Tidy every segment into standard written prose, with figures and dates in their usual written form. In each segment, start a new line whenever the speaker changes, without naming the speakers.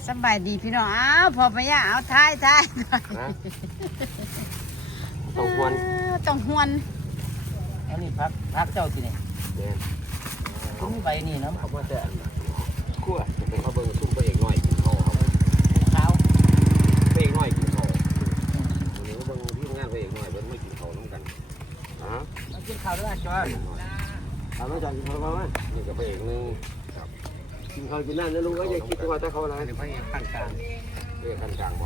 สบายดีพี่น้องอ้าวพอไปย่าเอาท้าย
ต้องควร
ต้องหวน
อันนี้พักเจ้าสิเนี่ย
เนี่ย
คุ้มใบนี่น้ำ
เขาว่าจะคั่วเขาเบิ่งซุ่มพระเอกน้อยกินข้าวเขา
ขาว
พระเอกน้อยกินข้าววันนี้ก็เบิ่งที่งานพระเอกน้อยเบิ่งไม่กินข้าวน้ำกันอ่ะ
มากินข้าวด้วยจอน
ทำให้จานกินข้าวบ้างไหมนี่กับพระเอกนึงครับกินข้าวกินน้ำนะลุงก็อย่าคิดว่าแต่เขาอะไรพระเอกขั้นกลางพระเอกขั้นกลางบ่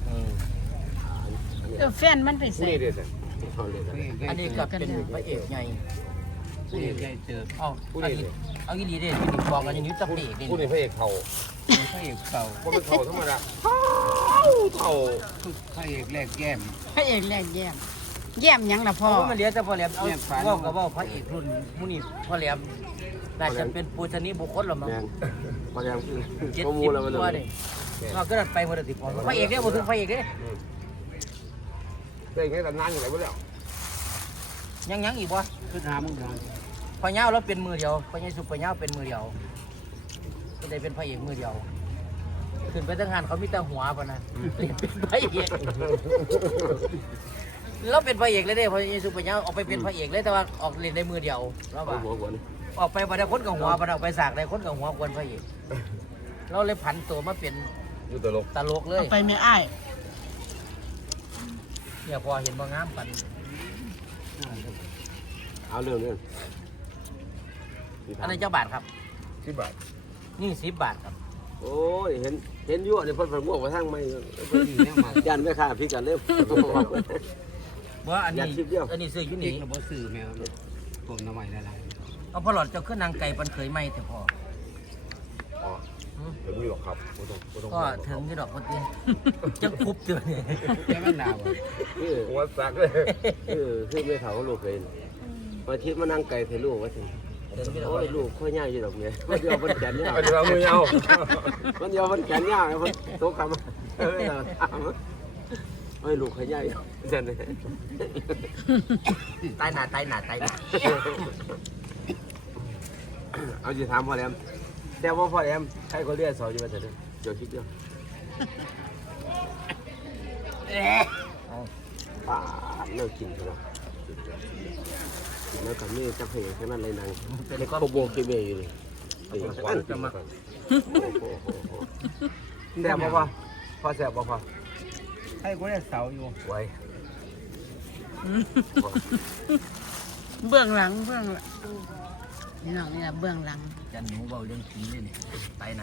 แฟนมันไปใส่
นี่เด็ดเขาเด็ด
อันนี้ก็เป็นพระเอกใหญ่
ผู้นี้ใหญ่เจอ
เอาอีหลีเด้ที่บอกกันอย่างนี้ตะเปกนี่
ผู้นี้พระเอกเขา
พระเอกเก่า
เพราะเป็นเขาธรรมดาเขา
พระเอกแรกแก้ม
พระเอกแรกแย้มหยังล่ะพ่อ
มันเหลือแต่พ่อแหลมเอาว่ากับว่าพระเอกรุ่นมุนี่พ่อแหลมน่าจะเป็นปูชนีบุคคลหรอมั้ง
แมนพอแล้วคือ
70
ข้อมูลแล้วมัน
ตัว
เล
เด้
ย
ก็กระดัดไปหมดติพอพระเอกเนี่ยบ่ถึงพระเอกเด้
เคยแค่ตำนานอยู่ไหนบ้างแล้ว
ยังอีกบ่คือถามมึงพอเงาแล้วเป็นมือเดียวพอใหญ่สุพอเงาเป็นมือเดียวก็ได้เป็นพระเอกมือเดียวขึ้นไปตั้งงานเขามีแต่หัวป่ะนะเป็นพระเอกแล้วเป็นพระเอกเลยเด้พอใหญ่สุพอเงาออกไปเป็นพระเอกเลยแต่ว่าออกเล่นในมือเดียวแล้วว่า
หัวกวน
ออกไปบ่ได้คนกับหัวบ่ได้ออกไปสากได้คนกับหัวควรพระเอกเราเลยผันตัวมาเป็น
อยู่ตลก
ตลกเล
เอา
ย
ไปไม่อ้าย
เนี่ยพอเห็นบ่งามปัน
เอาเรื่อง
อันนี้เจ้าบาทครับ
10 บาท
นี่10 บาทครับ
โอ้ยเห็นยั่วเนี่ยเพิ่นง่วงมาทั้งไม่ยันไม่ค่าพี่กันเร็ว
บ่อันนี้
อยากคิดเดียว
อันนี้ซื้ออยู่นี่
เราบ่ซื้อแมวผมน้ำใหม่ละลาย
เอาพอหลอดเจ้าขึ้นนางไก่ปันเคยไหมแต่พอ
อ๋อถึงอยู่หรอกครับบ่ต้อง
ก็ถึงที่ดอกคนเดียวจะคุบเจอเนี่ย
แค่ไม่หนาว
หัวสักเลยคือไม่เฒ่าลูกเลยมาทิศมานั่งไก่ใส่ลูกว่าสิ
ถึงที่ดอก
โอ้ยลูกค่อยง่ายอยู่ดอกเนี่ยมันเดียวมันแขนยาว
เดี๋ยวมือเอา
มันเดียวมันแขนยาวมันโตคำเฮ้ยลูกค่อยง่ายจังเลย
ตายหนาตายหนาตายหนา
เอาสิถามพ่อแหลมแต่ว่าพ่อแหลมใครก็เรียกสอนอยู่ว่าจะเดี๋ยวคิดเดียวป่าเลิกกินใช่ไหมแล้วกับนี่จะเพลงแค่นั้นเลยนางเล็กโคโบกิเบอยู่เลยจะมาแซ่บป่ะพ่อแซ่บป่ะพ่อ
ให้กูได้เสาอยู่
ไว้
เบื้องหลังนี่น้องนี่ล่ะเบื้องหลัง
จันหนูเบาเรื่องผีเลยเนี่ยตายหนา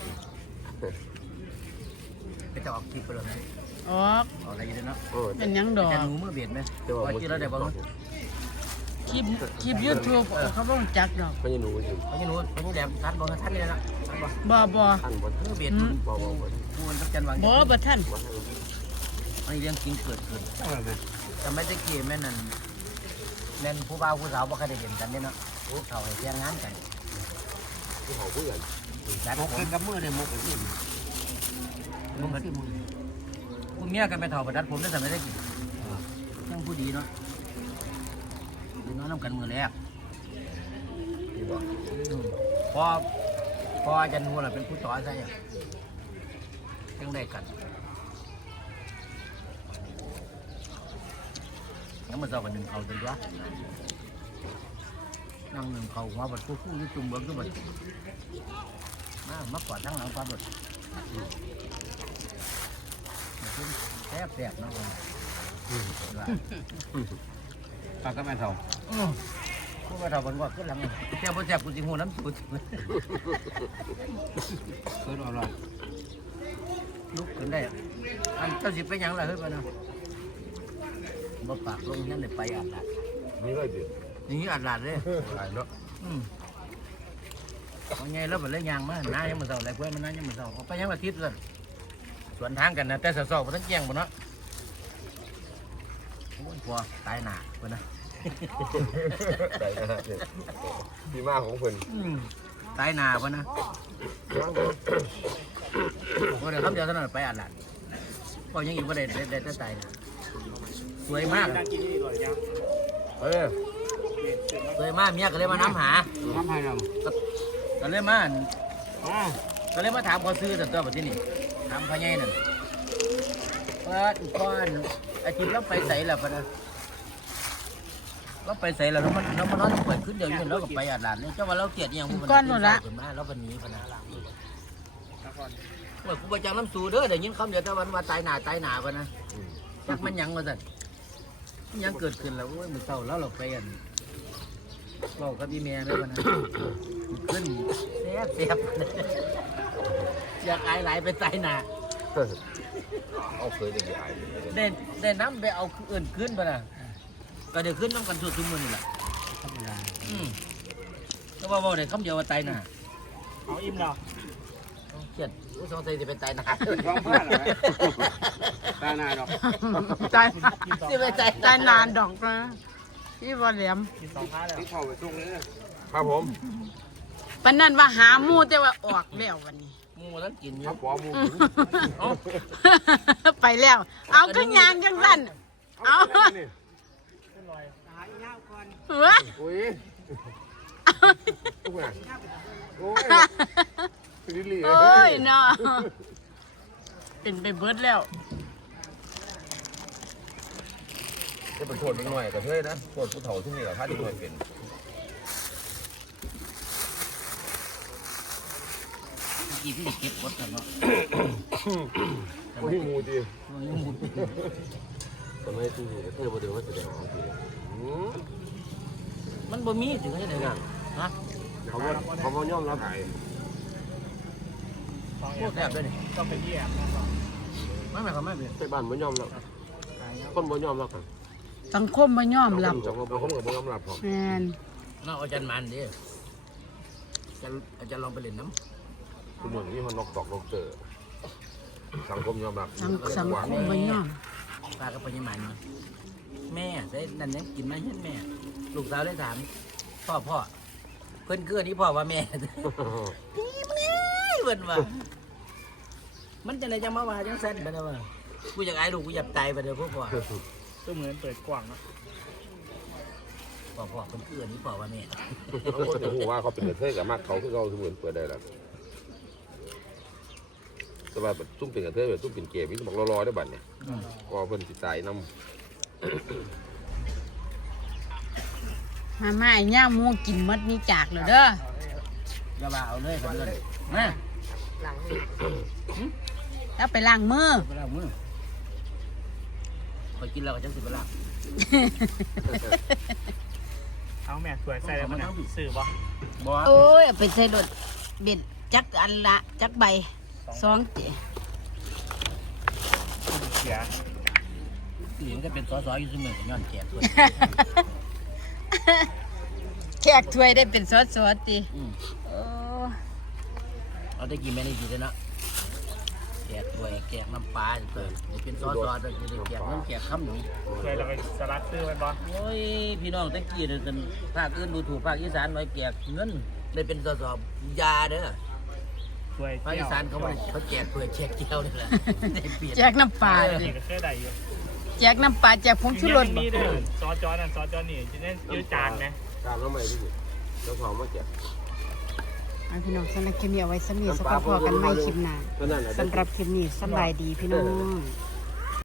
ไปจะออกคลิปไปเลยนะ
ออก
ออกอะไรอยู่เนาะ
โอ้
เป็นหยังดอก
จันหนูเมื่อเบียดไหมว่าคิดแล้วได้บ้าง
คลิป YouTube เขาบ่รู้จักดอก
ไม่ใช่หนูสิ
เพราะหนูเพราะแหลมทัดบ้างทัดนี่นะทัดบ้าง
บ่
ท่านบน
เมื่อเบียดกูมันกับจันวาง
บ่ท่าน
อันนี้เรื่องจริงเกิดขึ้นแต่ไม่ได้เกี่ยแม่นั่นแม่นผู้บ่าวผู้สาวบ่เคยได้เห็นกันเนี่ยเนาะเขาให้เที่ยงงานกัน
ที่เขาพูดกัน
จัด
มกขึ้นกับมือเนี่ยมกไปที่
มึงกันคุณเมียกันไปเถ่าประดัดผมได้แต่ไม่ได้กินยังผู้ดีเนาะดีน้องน้ำกันมือแรก
ที่บอก
พอจันหัวเป็นผู้ต่อใช่ยังได้กันยังมาเจอกันหนึ่งเขาจนตัวนั่งหนึ่งเขาหัวบัดผู้ยุ่จุ่มเบิ้งก็บัดมากกว่าทั้งหลังความบัดแซ่บๆนะผม
ปากก็ไม่เท่า
ผู้ว่าเราบันว่าขึ้นหลังแซ่บแซ่บกูจิงหูน้ำสูด
เกิดอะไร
ลุกขึ้นได้อันเจ้าสิไปยังล่ะเฮ้ยบ้านะบ่ปากลงยันได้ไปอาดลาด
นี่เลยดิ
นี่อาดลาดเลย
หลายเนาะ
เอาไงแล้วมันเลยยางมาน้ายังมาเศร้าอะไรเพื่อนมันน้ายังมาเศร้าเอาไปยังอาทิตย์เลยสวนทางกันนะแต่สอบๆมันต้องแจ้งบ่เนาะโอ้ยพอตายหนาเพื่อนนะ
ใจนะฮะดีมากของเพิ่น
ตายหนาเพื่อนนะโอ้เดี๋ยวครับเดี๋ยวเท่านั้นไปอาดลาดพอยังอีกประเด็นได้ตายนะสวยมาก
เออ
สวยมากเมียก็เลยมาน้ำหา
น้ำให้เรา
ก็เลยมาก็เลยมาถามเขาซื้อแต่ตัวแบบที่นี่ถามพ่อใหญ่นั่นว่าก้อนอาทิตย์เราไปใส่แล้วปะนะเราไปใส่แล้วมันนอนเปิดขึ้นเดี๋ยวนี้เราก็ไปอาดหลานนี่เจ้าว่าเราเกลียดยังขึ้นมาเราเป็นนี้พนะเมื่อกูไปจังน้ำสูเด้อเดี๋ยวยินคำเดียวแต่วันว่าตายหนาปะนะจักมันยังมาสั่นยังเกิดขึ้นแล้วโอ้ยมือเศร้าแล้วเราไปกันบอกกับพี่เมียด้วยปะนะขึ้นเสียบอยากอายหลายไปตายหนา
เอาเคยได้กี่ไอ้
ได้น้ำไปเอาอื่นขึ้นปะนะก็เดี๋ยวขึ้นต้องกันสุดทุกมือนี่แหละก็ว่าเดี๋ยวคำเดียวว่าตายหนา
เอาอิ่มดอก
เจ็ดผู้สงสัยจะเป็นตายหนา
ร้องผ้าเหรอตาหน้าดอก
ตาย
ที่ไปตาย
ตายนานดอกนะพี่บอลแหลม
กินสองผ้าเลยที่เข้าไปส่งเลย
ครับผม
ปานนั้นว่าหาหมูแต่ว่าออกแล้ววันนี้
มูนั้นกินอ
ครั
ยู่
บปอมู
ไปแล้ว เอาขึ้นยางจังสั้นเอาเฮ้ย
โอ้ยทุกอย่างโอ้ยลิลี่
โอ้ยเนาะเป็นไปเบิดแล้ว
จะเป็นโทษนิดหน่อยแต่เฮ้ยนะโทษผู้เฒ่าที่นี่กับพระที่หน่อยเป็น
กี่ที่เก็บวัดกันเนาะ
โอ้ยมูดีทำไมที่นี่เธอบ่เดี๋ยวว่าแสดงของจริง
มันบ่มีถึงให้ได้งานฮะ
เขาบ่ยอมรับ
โคตรแซ่บเลยนี่
ต้องไปเยี่ยมนะ
ไม่หมายความไม่เป็น
ไปบ้านบ่ยอมรับคนบ่ยอมรับกัน
สังคมบ่ยอมรับ
จังว่าเขาบ่ยอมรับผม
แม่น
เราอาจารย์มันดิอาจารย์ลองไปเล่นน้
คุณเหมือนนี่มันนอกตอกนอกเจอสังคมยอมรับ
สังคมบ่ยอม
ำปลากับปัญญามันแม่ใส่นั่นยังกินมาเห็นแม่ ลูกสาวเลยถามพ่อเพื่อนเกื้อนี่พ่อว่าแม่ดีมึงเอ้ยเพื่อนว่ามันจะไหนจะมาว่าจังสั้นไปนะว่ากูอยากอายลูกกูอยากตายไปเดี๋ยวพ่อ
ก็เหมือนเปิดกว้างนะ
พ่อเพื่อนเกื้อนี่พ่อว่าแม่
เขาก็จะรู้ว่าเขาเป็นกระเทยกับมากเขาคือเขาเหมือนเปิดได้แล้วแต่ว่าตุ้มเป็นกระเทยแบบตุ้มเป็นเกย์พี่บอกรอได้บัดเนี่ยก็เพิ่นสิตายน้
มาไอ้ย่าหมูกินหมดนี่จากเลยเด้อ
อย่าว่าเอาเลยเพื่อนมา
แล้วไปล้างมือ
ไปแล้วมือคอยกินแล้วก็จะสิบล้าง
เอาแม่สวยใส่แล้วมันสื่อบ่
บ่
โอ้ยเอาไปใส่รถเบ็ดจักอันละจักใบสองเจ
เสีย
เหลียงก็เป็นสออยู่เสมอกับย้อนแก่ตัว
แขกถ้วยได้เป็นซอสๆติโอ้
เอาได้กี่แม่นี่กี่เลยนะแก่ถ้วยแก่น้ำปลาเกิดเป็นซอแต่จะได้แก่เงินแก่คำหนู
เคยเราไปสลัดซื้อมันบ่
โอ้ยพี่น้องตะกี้เนี่ยกันภาคอื่นดูถูกภาคอีสานไว้แก่เงินได้เป็นสอยาเด้อ
ช่วย
ภาคอีสานเขาแจกถ้วยแจกแก้วนี่แหละได้เปลี่ยน
แจกน้ำปลา
นี่ก็เคยได้อยู่
แจกน้ำปลาแจกผงชูรสบ่
นี่เด้อซอจอนั่นซอจอนี่จะได้ยืดจานไหม
ำการน้ำใหม่พี่เจ้าของมาเก็บ
เอาพี่น้องสำหรับคลิปนี้เอาไว้สำหรับสักพอกันไม่คลิปหน้า
ก็นั่นแหละ
สำหรับคลิปนี้สำบายดีพี่น้อง
เ